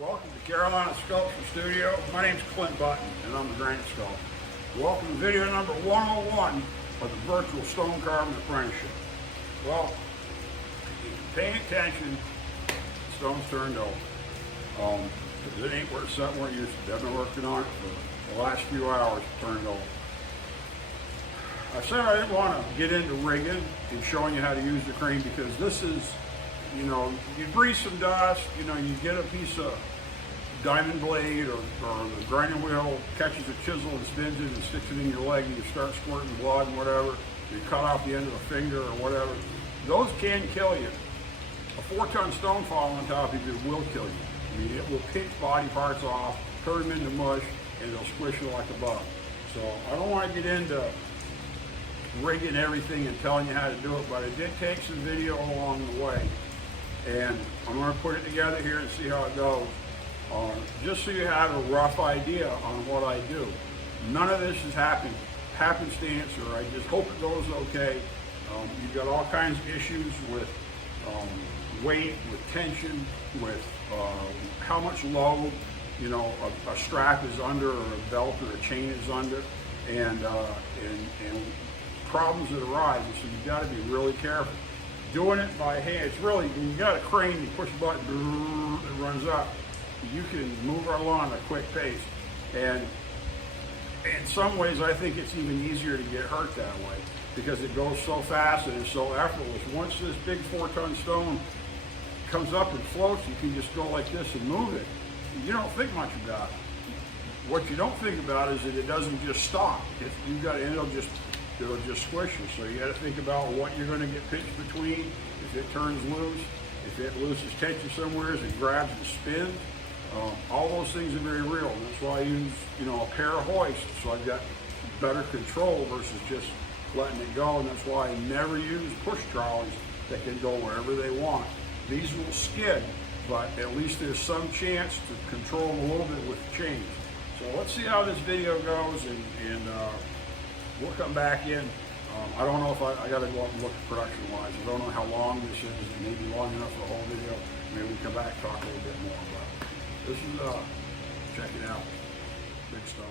Welcome to Carolina Sculptor Studio. My name's Clint Button and I'm a granite sculptor. Welcome to video number 101 of the Virtual Stone Carving Apprenticeship. Well, paying attention, stone's turned over. Because it ain't where it's where it used to be. I've been working on it for the last few hours, turned over. I said I didn't want to get into rigging and showing you how to use the crane because this is, you know, you breathe some dust, you know, you get a piece of diamond blade or the grinding wheel catches a chisel and spins it and sticks it in your leg and you start squirting blood and whatever. You cut off the end of a finger or whatever. Those can kill you. A 4-ton stone falling on top of you will kill you. I mean, it will pinch body parts off, turn them into mush, and it'll squish you like a bug. So I don't want to get into rigging everything and telling you how to do it, but I did take some video along the way. And I'm going to put it together here and see how it goes. Just so you have a rough idea on what I do. None of this is happenstance, or I just hope it goes okay. You've got all kinds of issues with weight, with tension, with how much load, you know, a strap is under, or a belt or a chain is under, and problems that arise. So you've got to be really careful. Doing it by hand, it's really, when you got a crane, you push a button, it runs up. You can move right along at a quick pace. And in some ways, I think it's even easier to get hurt that way because it goes so fast and it's so effortless. Once this big 4-ton stone comes up and floats, you can just go like this and move it. You don't think much about it. What you don't think about is that it doesn't just stop. If you've got, it'll just squish you. So you got to think about what you're going to get pinched between. If it turns loose, if it loses tension somewhere, as it grabs and spins, all those things are very real. And that's why I use, you know, a pair of hoists, so I've got better control versus just letting it go. And that's why I never use push trolleys that can go wherever they want. These will skid, but at least there's some chance to control a little bit with the chains. So let's see how this video goes, and we'll come back in. I don't know if I got to go up and look at production-wise. I don't know how long this is. It may be long enough for the whole video. Maybe we come back and talk a little bit more about it. This is, check it out, big stone.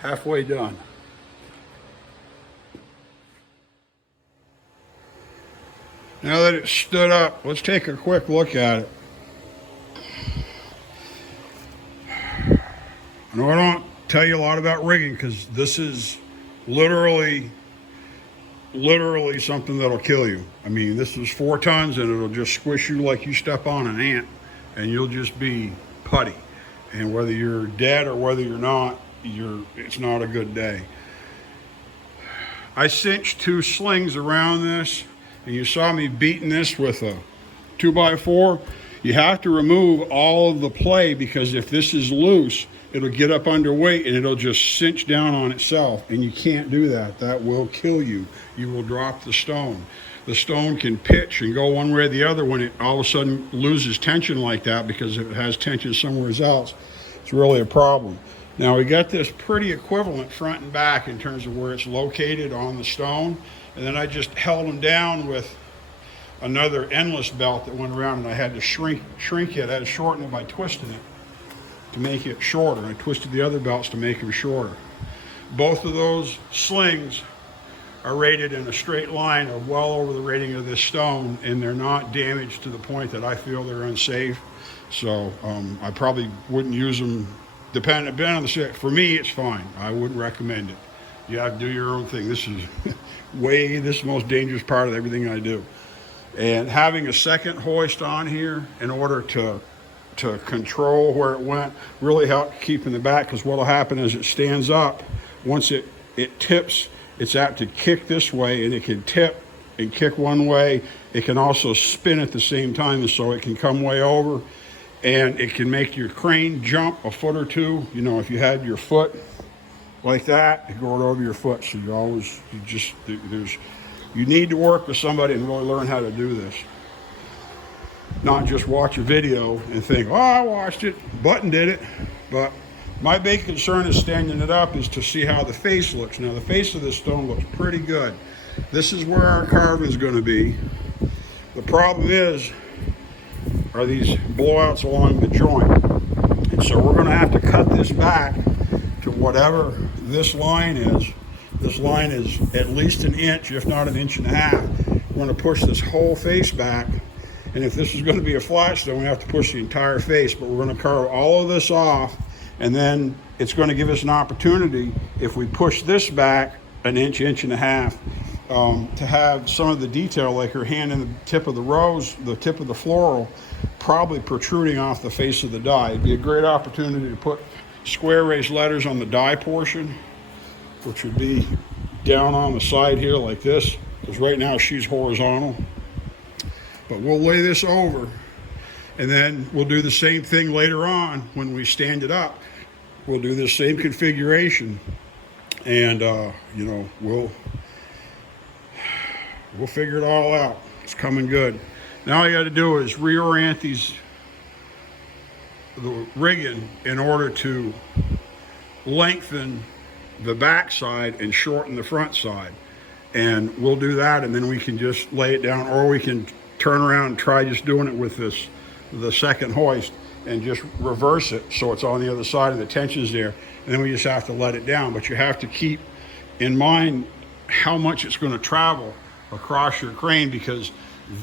halfway done. Now that it's stood up, let's take a quick look at it. I know I don't tell you a lot about rigging because this is literally something that'll kill you. I mean, this is 4 tons and it'll just squish you like you step on an ant and you'll just be putty. And whether you're dead or whether you're not, it's not a good day. I cinched 2 slings around this, and you saw me beating this with a 2x4. You have to remove all of the play because if this is loose, it'll get up underweight and it'll just cinch down on itself, and you can't do that. That will kill you. You will drop the stone. The stone can pitch and go one way or the other when it all of a sudden loses tension like that, because if it has tension somewhere else, it's really a problem. Now we got this pretty equivalent front and back in terms of where it's located on the stone, and then I just held them down with another endless belt that went around, and I had to shrink it. I had to shorten it by twisting it to make it shorter. I twisted the other belts to make them shorter. Both of those slings are rated in a straight line of well over the rating of this stone, and they're not damaged to the point that I feel they're unsafe. So I probably wouldn't use them. Depending on the set. For me, it's fine. I wouldn't recommend it. You have to do your own thing. This is this is the most dangerous part of everything I do. And having a second hoist on here in order to control where it went really helped keeping the back, because what will happen is it stands up. Once it tips, it's apt to kick this way, and it can tip and kick one way. It can also spin at the same time, so it can come way over, and it can make your crane jump a foot or two. You know, if you had your foot like that, you go over your foot. So you need to work with somebody and really learn how to do this. Not just watch a video and think, oh, I watched it, Button did it. But my big concern is standing it up is to see how the face looks. Now the face of this stone looks pretty good. This is where our carving is going to be. The problem are these blowouts along the joint. And so we're going to have to cut this back to whatever this line is. This line is at least an inch, if not an inch and a half. We're going to push this whole face back. And if this is going to be a flat stone, we have to push the entire face. But we're going to carve all of this off, and then it's going to give us an opportunity, if we push this back an inch, inch and a half, to have some of the detail, like her hand in the tip of the rose, the tip of the floral, probably protruding off the face of the die. It'd be a great opportunity to put square raised letters on the die portion, which would be down on the side here like this, because right now she's horizontal. But we'll lay this over, and then we'll do the same thing later on when we stand it up. We'll do the same configuration, and you know, we'll figure it all out. It's coming good. Now all I got to do is reorient the rigging in order to lengthen the back side and shorten the front side. And we'll do that, and then we can just lay it down, or we can turn around and try just doing it with the second hoist and just reverse it so it's on the other side and the tension's there. And then we just have to let it down. But you have to keep in mind how much it's going to travel across your crane, because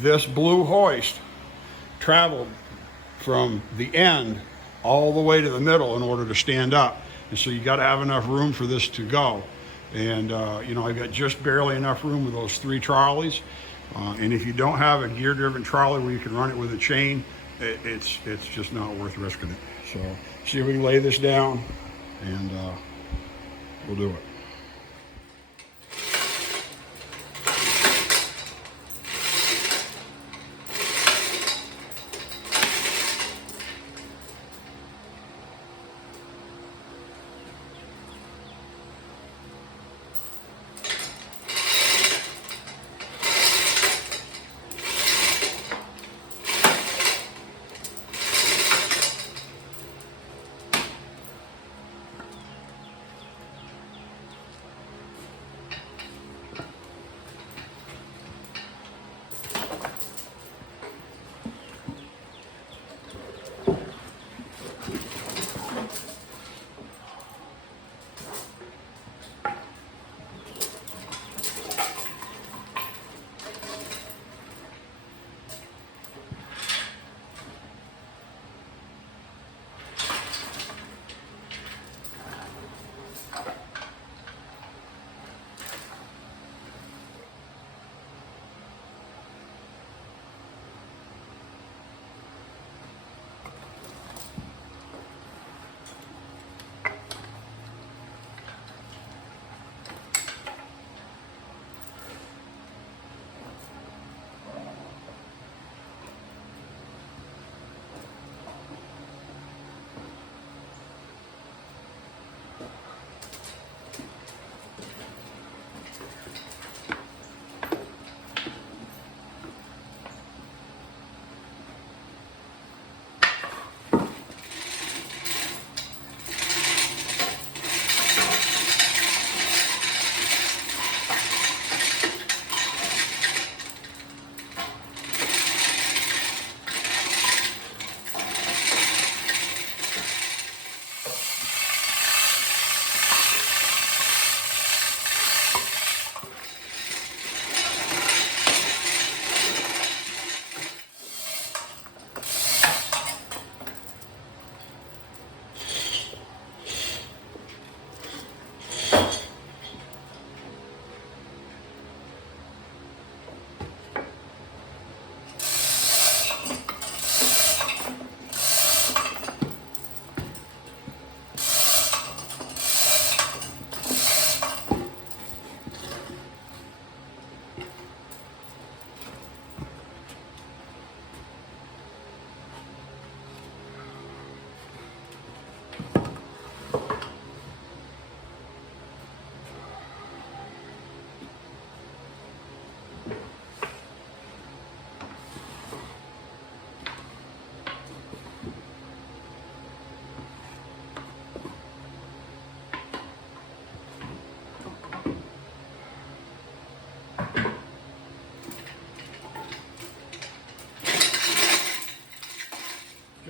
this blue hoist traveled from the end all the way to the middle in order to stand up. And so you got to have enough room for this to go. And you know, I've got just barely enough room with those 3 trolleys. And if you don't have a gear-driven trolley where you can run it with a chain, it's just not worth risking it. So see if we can lay this down, and we'll do it.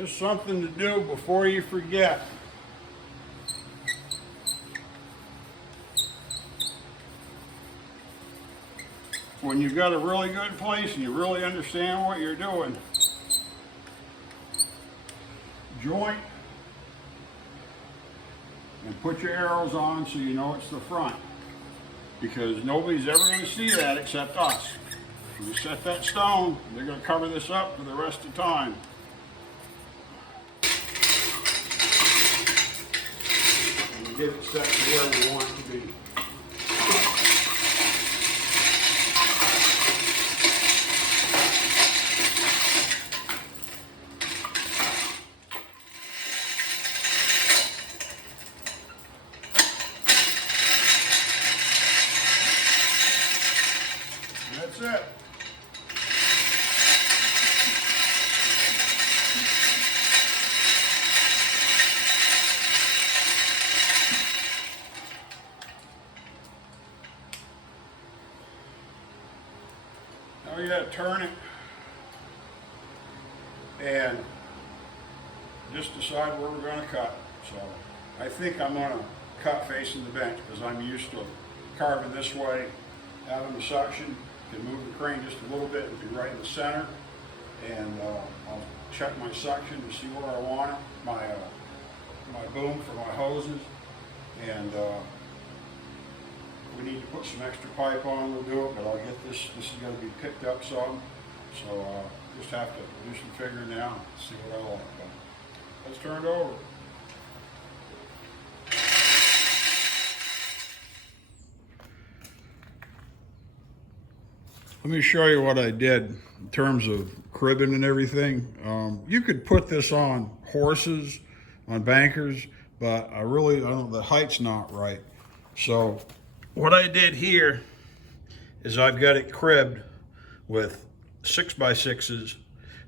Just something to do before you forget. When you've got a really good place and you really understand what you're doing, joint and put your arrows on so you know it's the front, because nobody's ever going to see that except us. When you set that stone, they're going to cover this up for the rest of the time. And get it set to where we want it to be. That's it. Now you gotta turn it and just decide where we're gonna cut. So I think I'm gonna cut facing the bench because I'm used to carving this way, having the suction. Can move the crane just a little bit and be right in the center, and I'll check my suction to see where I want it, my boom for my hoses, and if we need to put some extra pipe on, we'll do it, but I'll get this is going to be picked up some, so just have to do some figuring out and see what I like. But let's turn it over. Let me show you what I did in terms of cribbing and everything. You could put this on horses, on bankers, but I don't, the height's not right. So what I did here is I've got it cribbed with 6x6s.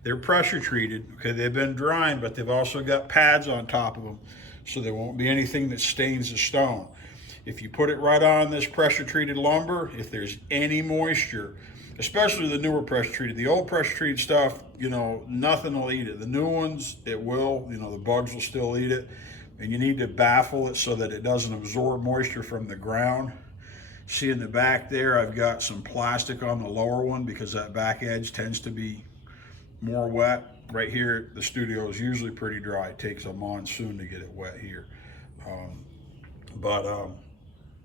They're pressure treated. Okay, they've been drying, but they've also got pads on top of them, so there won't be anything that stains the stone. If you put it right on this pressure treated lumber, if there's any moisture, especially the newer pressure treated. The old pressure treated stuff, you know, nothing will eat it. The new ones, it will, you know, the bugs will still eat it. And you need to baffle it so that it doesn't absorb moisture from the ground. See in the back there, I've got some plastic on the lower one because that back edge tends to be more wet. Right here, the studio is usually pretty dry. It takes a monsoon to get it wet here.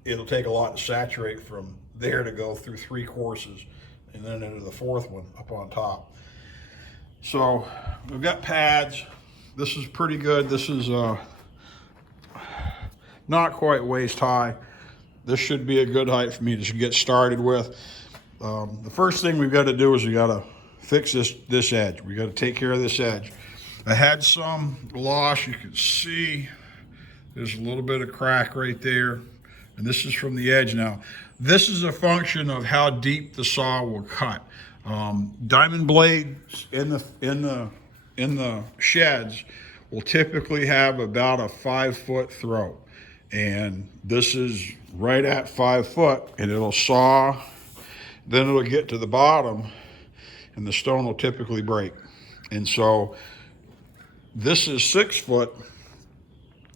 It'll take a lot to saturate from there to go through 3 courses and then into the 4th one up on top. So we've got pads. This is pretty good. This is not quite waist high. This should be a good height for me to get started with. The first thing we've got to do is we got to fix this edge. We got to take care of this edge. I had some loss. You can see there's a little bit of crack right there. And this is from the edge now. This is a function of how deep the saw will cut. Diamond blades in the sheds will typically have about a 5-foot throat. And this is right at 5 foot, and it'll saw, then it'll get to the bottom, and the stone will typically break. And so this is 6 foot,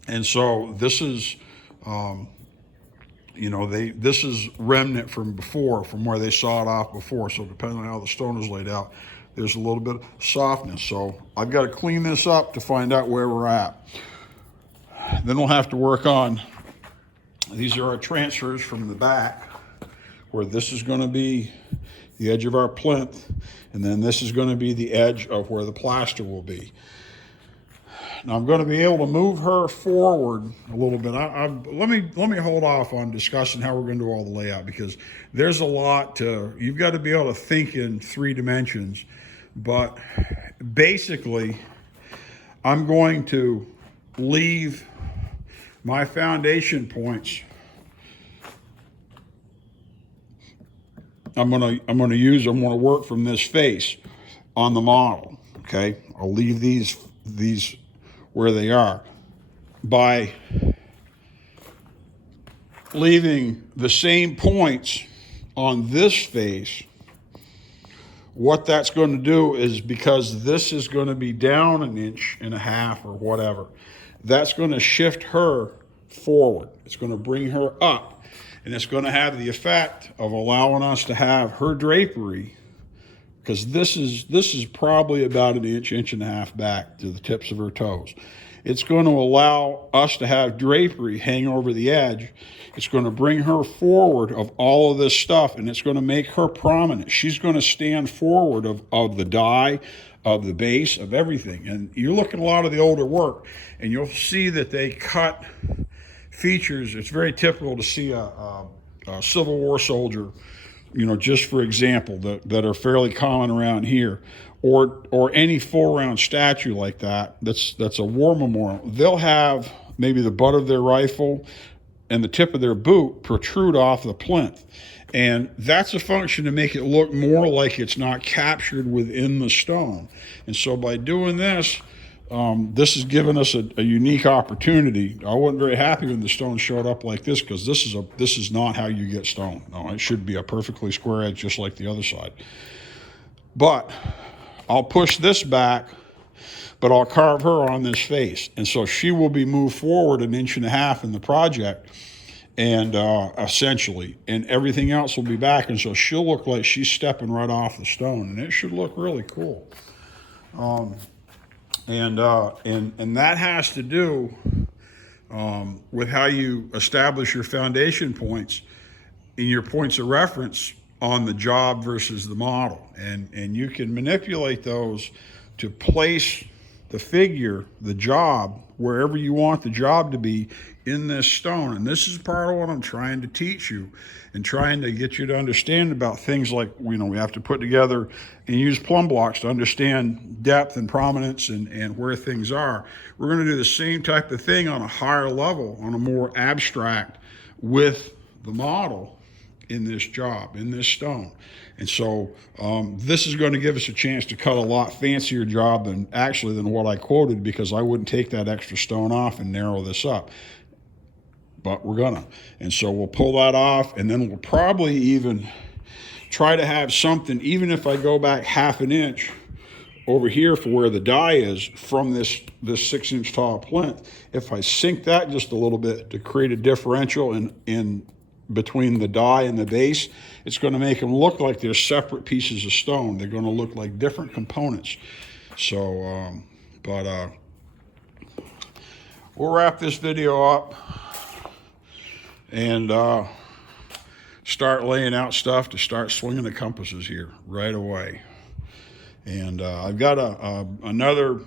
and so this is, you know, this is remnant from before, from where they sawed off before. So depending on how the stone is laid out, there's a little bit of softness. So I've got to clean this up to find out where we're at. Then we'll have to work on, these are our transfers from the back, where this is going to be the edge of our plinth, and then this is going to be the edge of where the plaster will be. Now I'm going to be able to move her forward a little bit. Let me hold off on discussing how we're going to do all the layout, because there's a lot to, you've got to be able to think in 3 dimensions. But basically, I'm going to leave my foundation points. I'm going to work from this face on the model. Okay, I'll leave these where they are by leaving the same points on this face what that's going to do is, because this is going to be down 1.5 inches or whatever, that's going to shift her forward. It's going to bring her up, and it's going to have the effect of allowing us to have her drapery, because this is probably about 1 inch, 1.5 inches back to the tips of her toes. It's going to allow us to have drapery hang over the edge. It's going to bring her forward of all of this stuff, and it's going to make her prominent. She's going to stand forward of the die, of the base, of everything. And you look at a lot of the older work, and you'll see that they cut features. It's very typical to see a Civil War soldier, you know, just for example, that are fairly common around here, or any full round statue like that, that's a war memorial. They'll have maybe the butt of their rifle and the tip of their boot protrude off the plinth. And that's a function to make it look more like it's not captured within the stone. And so by doing this, this has given us a unique opportunity. I wasn't very happy when the stone showed up like this, because this is not how you get stone. No, it should be a perfectly square edge just like the other side. But I'll push this back, but I'll carve her on this face. And so she will be moved forward 1.5 inches in the project, and essentially, and everything else will be back. And so she'll look like she's stepping right off the stone, and it should look really cool. And that has to do with how you establish your foundation points in your points of reference on the job versus the model. And you can manipulate those to place the figure, the job, wherever you want the job to be in this stone. And this is part of what I'm trying to teach you and trying to get you to understand about things like, you know, we have to put together and use plumb blocks to understand depth and prominence and where things are. We're going to do the same type of thing on a higher level, on a more abstract, with the model in this job, in this stone. And so this is going to give us a chance to cut a lot fancier job than what I quoted, because I wouldn't take that extra stone off and narrow this up. But we're gonna. And so we'll pull that off, and then we'll probably even try to have something, even if I go back 1/2 inch over here for where the die is from this 6-inch tall plinth, if I sink that just a little bit to create a differential in between the die and the base, it's going to make them look like they're separate pieces of stone. They're going to look like different components. So, we'll wrap this video up and start laying out stuff to start swinging the compasses here right away. And I've got another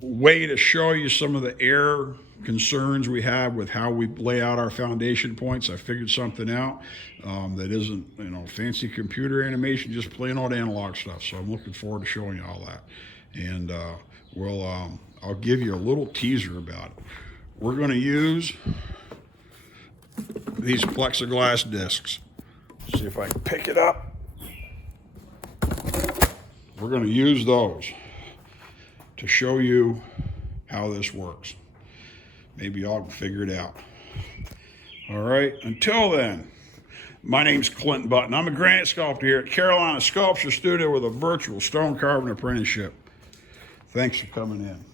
way to show you some of the error concerns we have with how we lay out our foundation points. I figured something out that isn't, you know, fancy computer animation, just plain old analog stuff. So I'm looking forward to showing you all that. And I'll give you a little teaser about it. We're going to use these plexiglass discs. See if I can pick it up. We're going to use those to show you how this works. Maybe y'all can figure it out. All right, until then, my name's Clint Button. I'm a granite sculptor here at Carolina Sculpture Studio with a virtual stone carving apprenticeship. Thanks for coming in.